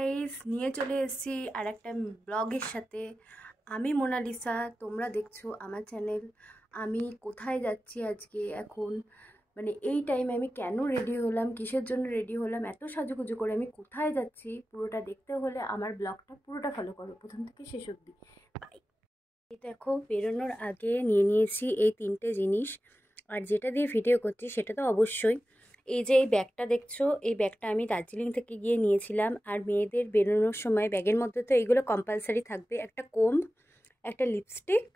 Guys, নিয়ে চলে এসেছি আর একটা ব্লগের সাথে। আমি মোনালিসা, তোমরা দেখছো আমার চ্যানেল। আমি কোথায় যাচ্ছি আজকে, এখন মানে এই টাইমে আমি কেন রেডি হলাম, কিসের জন্য রেডি হলাম, এত সাজুগুজু করে আমি কোথায় যাচ্ছি পুরোটা দেখতে হলে আমার ব্লগটা পুরোটা ফলো করো, প্রথম থেকে শেষ অবধি। এই দেখো, বেরোনোর আগে নিয়ে নিয়েছি এই তিনটে জিনিস, আর যেটা দিয়ে ভিডিও করছি সেটা তো অবশ্যই। এই যে এই ব্যাগটা দেখছো, এই ব্যাগটা আমি দার্জিলিং থেকে গিয়ে নিয়েছিলাম। আর মেয়েদের বেরোনোর সময় ব্যাগের মধ্যে তো এইগুলো কম্পালসারি থাকবে, একটা কোম্ব, একটা লিপস্টিক,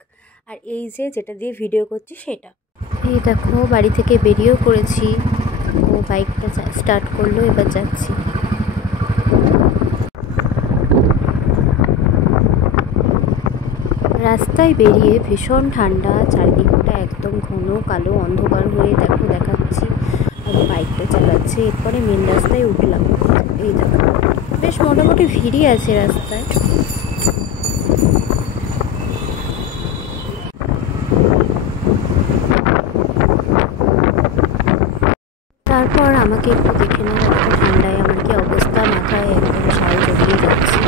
আর এই যে যেটা দিয়ে ভিডিও করছি সেটা। এই দেখো, বাড়ি থেকে বেরিয়েও করেছি, ও বাইকটা স্টার্ট করলো, এবার যাচ্ছি। রাস্তায় বেরিয়ে ভীষণ ঠান্ডা, চারিদিকটা একদম ঘন কালো অন্ধকার হয়ে দেখাচ্ছি, আর বাইকটা চালাচ্ছে। এরপরে মেন রাস্তায় উঠলাম। এই দেখো, বেশ মোটামুটি ভিড়ই আছে রাস্তায়। তারপর আমাকে একটু দেখে নাও, একটা ঠান্ডায় আমার কি অবস্থা, মাথায় একদম শাল জড়িয়ে যাচ্ছে।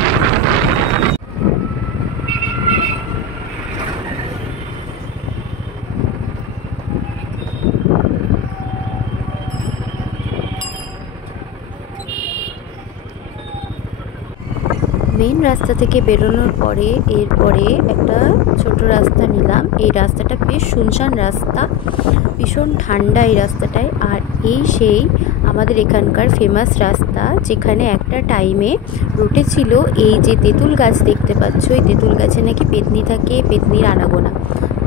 মেইন রাস্তা থেকে বেরোনোর পরে এরপরে একটা ছোট রাস্তা নিলাম। এই রাস্তাটা বেশ শুনশান রাস্তা, ভীষণ ঠান্ডা এই রাস্তাটায়। আর এই সেই আমাদের এখানকার ফেমাস রাস্তা, যেখানে একটা টাইমে রুটে ছিল এই যে তেঁতুল গাছ দেখতে পাচ্ছ, এই তেঁতুল গাছে নাকি পেতনি থাকে, পেতনির আনাগোনা।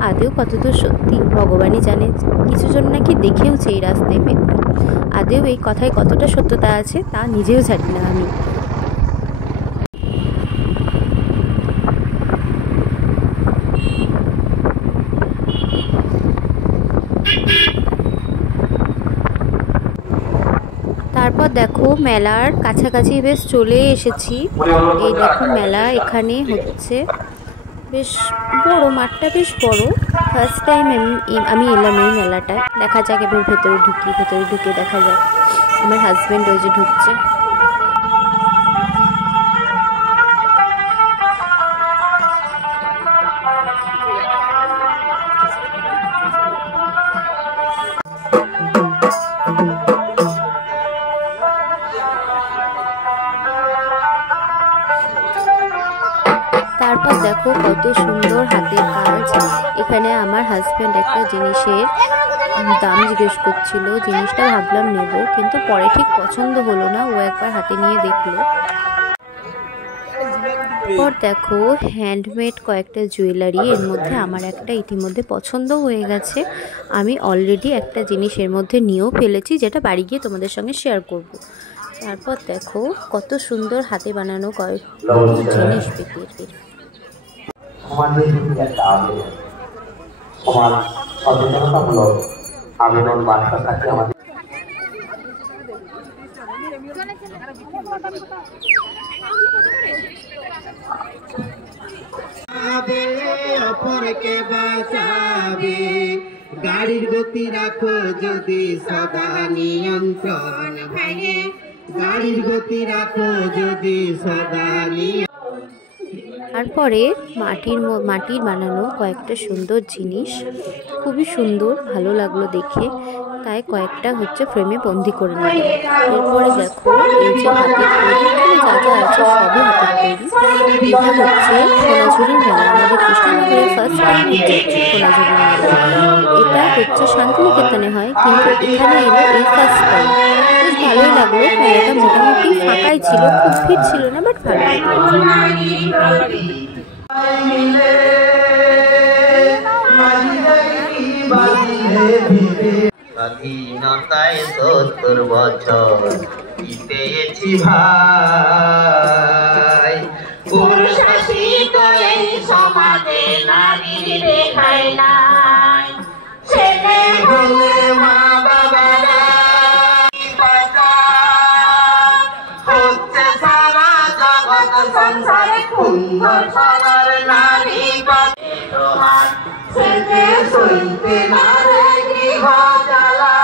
আদেও কতদূর সত্যি ভগবানই জানে, কিছু জন নাকি দেখেওছে এই রাস্তায় পেতনি। আদেও এই কথায় কতটা সত্যতা আছে তা নিজেও জানি না আমি। তারপর দেখো, মেলার কাছাকাছি বেশ চলে এসেছি। এই দেখো, মেলা এখানে হচ্ছে, বেশ বড়, মাঠটা বেশ বড়। ফার্স্ট টাইম আমি এলাম এই মেলাটায়। দেখা যাক এবার ভেতরে ঢুকে দেখা যাক। আমার হাজব্যান্ড ওই যে ঢুকছে। তারপর দেখো কত সুন্দর হাতের কাজ। এখানে আমার হাজব্যান্ড একটা জিনিসের দাম জিজ্ঞেস করছিল, জিনিসটা ভাবলাম নেব, কিন্তু পরে ঠিক পছন্দ হলো না, ও একবার হাতে নিয়ে দেখলো। পর দেখো হ্যান্ডমেড কয়েকটা জুয়েলারি, এর মধ্যে আমার একটা ইতিমধ্যে পছন্দ হয়ে গেছে। আমি অলরেডি একটা জিনিস এর মধ্যে নিয়েও ফেলেছি, যেটা বাড়ি গিয়ে তোমাদের সঙ্গে শেয়ার করব। তারপর দেখো কত সুন্দর হাতে বানানো কয়েক জিনিস পেতের। সমাজের প্রতি একটা আবেদন, সমাজ সচেতনতামূলক আবেদন বার্তা থাকে আমাদের। অপরকে বাঁচাবে, গাড়ির গতি রাখো যদি সদা নিয়ন্ত্রণ ভাঙে, গাড়ির গতি রাখো যদি সদা নিয়ন্ত্রণ। তারপরে মাটির বানানো কয়েকটা সুন্দর জিনিস, খুবই সুন্দর, ভালো লাগলো দেখে, তাই কয়েকটা হচ্ছে ফ্রেমে বন্দি করে নিলাম। এরপরে দেখো এই যে হাতের তৈরি, যা যা আছে সবই হাতের তৈরি। এটা হচ্ছে সোনাঝুরির মেলা, আমাদের কৃষ্ণনগরের ফার্স্ট টাইম হচ্ছে সোনাঝুরির মেলা। এটা হচ্ছে শান্তিনিকেতনে হয়, কিন্তু এখানে এলে এই ফার্স্ট টাইম। বেশ ভালোই লাগলো। মেলাটা মোটামুটি ফাঁকাই ছিল, খুব ভিড় ছিল না, বাট ভালো লাগলো। স্বাধীনতায় ৭০ বছর পেয়েছি ভাই, পুরুষ শাসিত এই সমাজে নারীর রেখাই নাই। ছেলে হলে মা বাবারা হচ্ছে সারা জগৎ সংসারে সুন্দর সবার নারী ছেলে সইতে না রে গৃহ জ্বালা,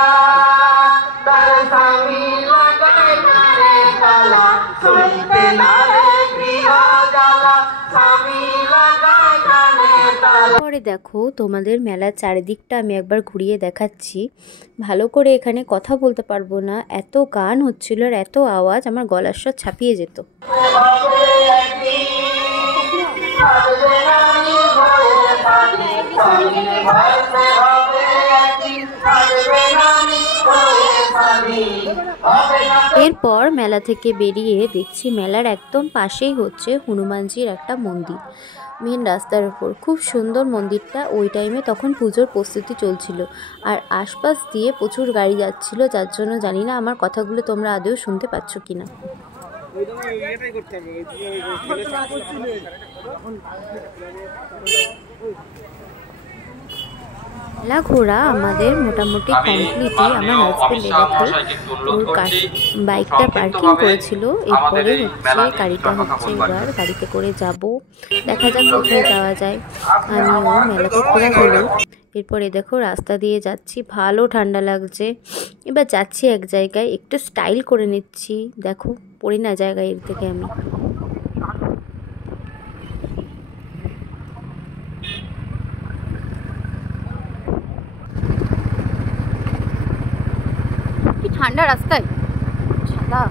তার স্বামী লাগায় মারে তালা, সইতে না এরপরে দেখো তোমাদের মেলার চারিদিকটা আমি একবার ঘুরিয়ে দেখাচ্ছি। ভালো করে এখানে কথা বলতে পারবো না, এত গান হচ্ছিল আর এত আওয়াজ, আমার গলার স্বর ছাপিয়ে যেত। এরপর মেলা থেকে বেরিয়ে দেখছি মেলার একদম পাশেই হচ্ছে হনুমানজির একটা মন্দির, মেন রাস্তার উপর। খুব সুন্দর মন্দিরটা। ওই টাইমে তখন পুজোর প্রস্তুতি চলছিল আর আশপাশ দিয়ে প্রচুর গাড়ি যাচ্ছিল, যার জন্য জানি না আমার কথাগুলো তোমরা আদৌ শুনতে পাচ্ছ কিনা। মেলা ঘোরা আমাদের মোটামুটি কমপ্লিটই। আমার হাজবেন্ড দেখো ওর বাইকটা পার্কিং করেছিল, এরপরে হচ্ছে গাড়িটা হচ্ছে এবার গাড়িতে করে যাব, দেখা যাক কোথায় যাওয়া যায়। আমিও মেলাতে ঘোরা হলো। এরপরে দেখো রাস্তা দিয়ে যাচ্ছি, ভালো ঠান্ডা লাগছে। এবার যাচ্ছি এক জায়গায়, একটু স্টাইল করে নিচ্ছি, দেখো পড়ি না জায়গায় এর থেকে আমি। কি ঠান্ডা রাস্তায়, সাদা।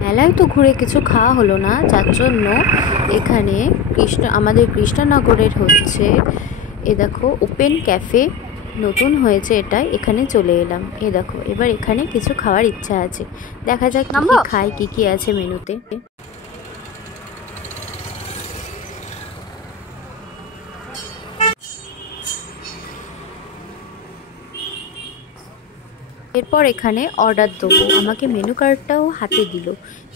মেলায় তো ঘুরে কিছু খাওয়া হলো না, যার জন্য এখানে আমাদের কৃষ্ণনগরের হচ্ছে এ দেখো ওপেন ক্যাফে নতুন হয়েছে, এটা এখানে চলে এলাম। এ দেখো এবার এখানে কিছু খাওয়ার ইচ্ছা আছে, দেখা যাক কি খাই, কি কি আছে মেনুতে। এরপর এখানে অর্ডার দেবো, আমাকে মেনু কার্ডটাও হাতে দিল,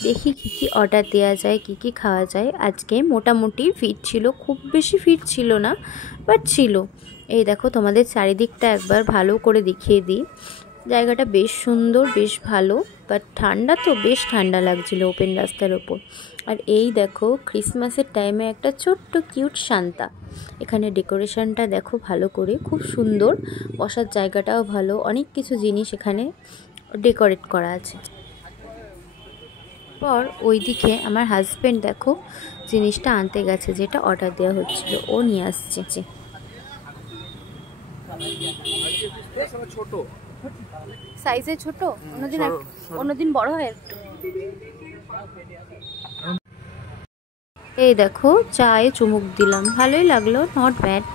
দেখি কি কি অর্ডার দেওয়া যায়, কি কি খাওয়া যায়। আজকে মোটামুটি ফিট ছিল, খুব বেশি ফিট ছিল না, বাট ছিল। এই দেখো তোমাদের চারিদিকটা একবার ভালো করে দেখিয়ে দিই। জায়গাটা বেশ সুন্দর, বেশ ভালো, বাট ঠান্ডা তো বেশ ঠান্ডা লাগছিল ওপেন রাস্তার ওপর। আর এই দেখো ক্রিসমাসের টাইমে একটা ছোট্ট কিউট সান্তা। এখানে ডেকোরেশনটা দেখো ভালো করে, খুব সুন্দর, বসার জায়গাটাও ভালো, অনেক কিছু জিনিস এখানে ডেকোরেট করা আছে। পর ওইদিকে আমার হাজব্যান্ড দেখো জিনিসটা আনতে গেছে, যেটা অর্ডার দেওয়া হচ্ছিল, ও নিয়ে আসছে। সাইজে ছোট, অন্যদিন বড় হয় একটু। এই দেখো চায়ে চুমুক দিলাম, ভালোই লাগলো, নট ব্যাড।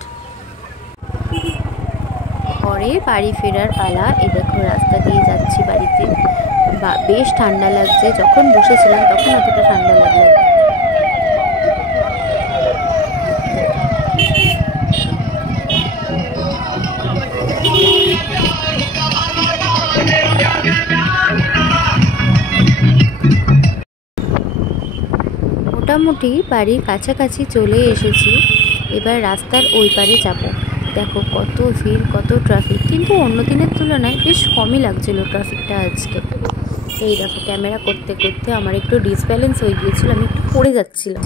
পরে বাড়ি ফেরার পালা। এই দেখো রাস্তা দিয়ে যাচ্ছি বাড়িতে, বেশ ঠান্ডা লাগছে, যখন বসেছিলাম তখন অতটা ঠান্ডা লাগলো। মোটামুটি বাড়ির কাছাকাছি চলে এসেছি, এবার রাস্তার ওই পারে যাব। দেখো কত ভিড়, কত ট্রাফিক, কিন্তু অন্য দিনের তুলনায় বেশ কমই লাগছিল ট্রাফিকটা আজকে। এই দেখো ক্যামেরা করতে করতে আমার একটু ডিসব্যালেন্স হয়ে গিয়েছিল, আমি একটু পড়ে যাচ্ছিলাম।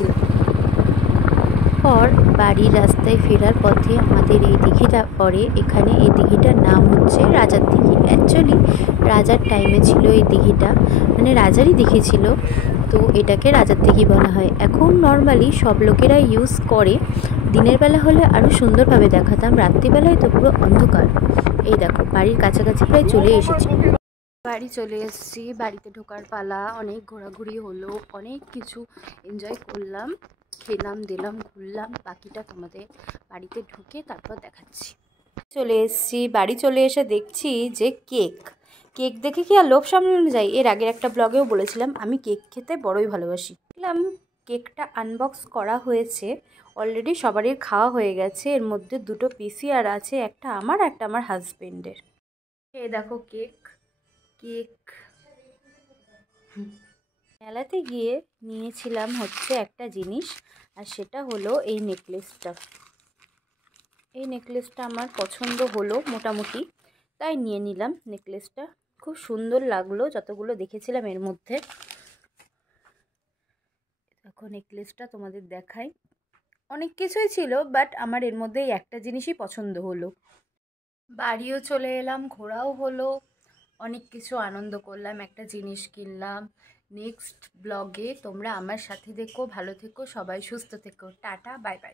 পর বাড়ির রাস্তায় ফেরার পথে আমাদের এই দিঘিটা পড়ে, এখানে এই দিঘিটার নাম হচ্ছে রাজার দিঘি। অ্যাকচুয়ালি রাজার টাইমে ছিল এই দিঘিটা, মানে রাজারই দিঘি ছিল, তো এটাকে রাজার দিঘি বলা হয়। এখন নর্মালি সব লোকেরা ইউজ করে, দিনের বেলা হলে আরও সুন্দরভাবে দেখাতাম, রাত্রিবেলায় তো পুরো অন্ধকার। এই দেখো বাড়ির কাছাকাছি প্রায় চলে এসেছি। বাড়ি চলে এসেছি, বাড়িতে ঢোকার পালা। অনেক ঘোরাঘুরি হলো, অনেক কিছু এনজয় করলাম, খেলাম দিলাম, ঘুরলাম। বাকিটা তোমাদের বাড়িতে ঢুকে তারপর দেখাচ্ছি। চলে এসেছি, বাড়ি চলে এসে দেখছি যে কেক দেখে কি আর লোভ সামলানো যায়। এর আগের একটা ব্লগেও বলেছিলাম আমি কেক খেতে বড়ই ভালোবাসি। কেকটা আনবক্স করা হয়েছে অলরেডি, সবারই খাওয়া হয়ে গেছে। এর মধ্যে দুটো পিসি আর আছে, একটা আমার, একটা আমার হাজবেন্ডের। এই দেখো কেক। মেলাতে গিয়ে নিয়েছিলাম হচ্ছে একটা জিনিস, আর সেটা হলো এই নেকলেসটা। এই নেকলেসটা আমার পছন্দ হলো মোটামুটি, তাই নিয়ে নিলাম নেকলেসটা। খুব সুন্দর লাগলো যতগুলো দেখেছিলাম এর মধ্যে। দেখো নেকলেসটা তোমাদের দেখাই, অনেক কিছুই ছিল, বাট আমার এর মধ্যে এই একটা জিনিসই পছন্দ হলো। বাড়িও চলে এলাম, ঘোরাও হলো, অনেক কিছু আনন্দ করলাম, একটা জিনিস কিনলাম। নেক্সট ব্লগে তোমরা আমার সাথে থেকো, ভালো থেকো, সবাই সুস্থ থেকো, টাটা, বাই বাই।